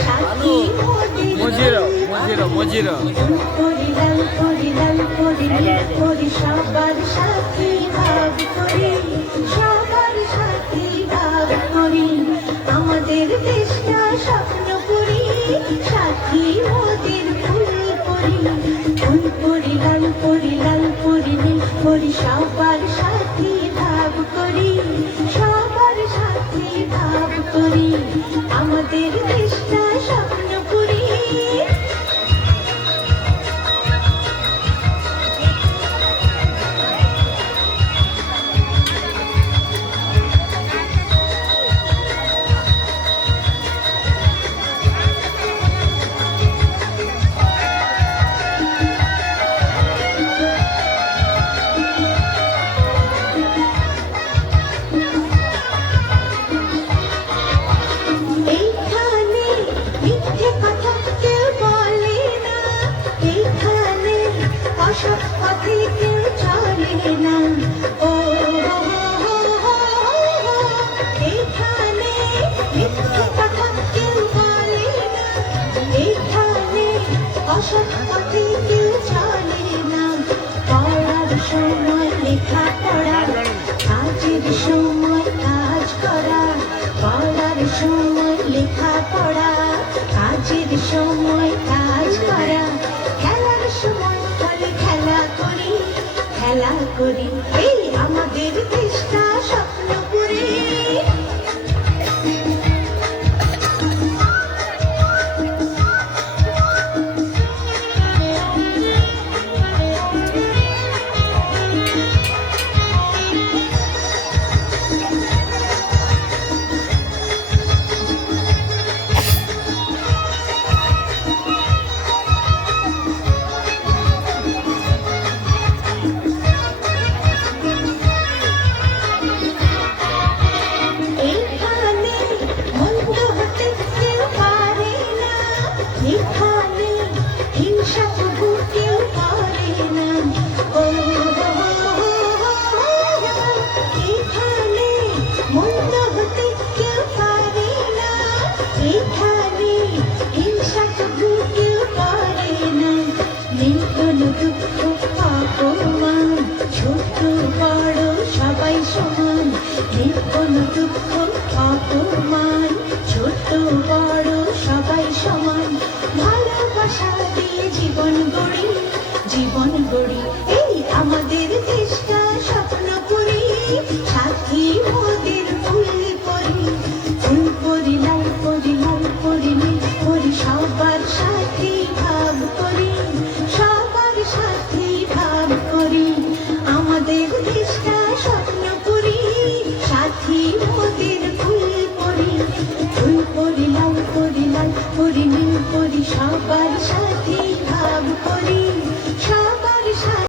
সাথী মোদের মজিরা করি লাল করি লাল করি নীল করি সবার সাথী ভাব করি সবার সাথী ভাব করি আমাদের দেশটা স্বপ্ন করি সাথী মোদের ফুল করি লাল করি লাল করি নীল করি সবার সাথী ভাব করি সবার সাথী ভাব করি আমাদের দেশটা স্বপ্ন করি সব পথে কেউ চলে না ও এইখানে মিথ্যে কথা কেউ বলে না এইখানে অসৎ পথে কেউ চলে না পড়ার সময় লেখা পড়া কাজের সময় কাজ করা পড়ার সময় লেখা পড়া কাজের সময় কাজ করা খেলার সময় খেলা করি এই আমাদের দেশটা স্বপ্ন করি ছোট বড় সবাই সমান কোনো দুঃখ অপমান ছোট বড় সবাই সমান ভালোবাসা দিয়ে জীবন গড়ি এই আমাদের দেশটা স্বপ্ন করি সাথী মোদের ফুল করি লাল করি নীল করি সবার সাথী ভাব করি সবার সাথী ভাব করি আমাদের দেশটা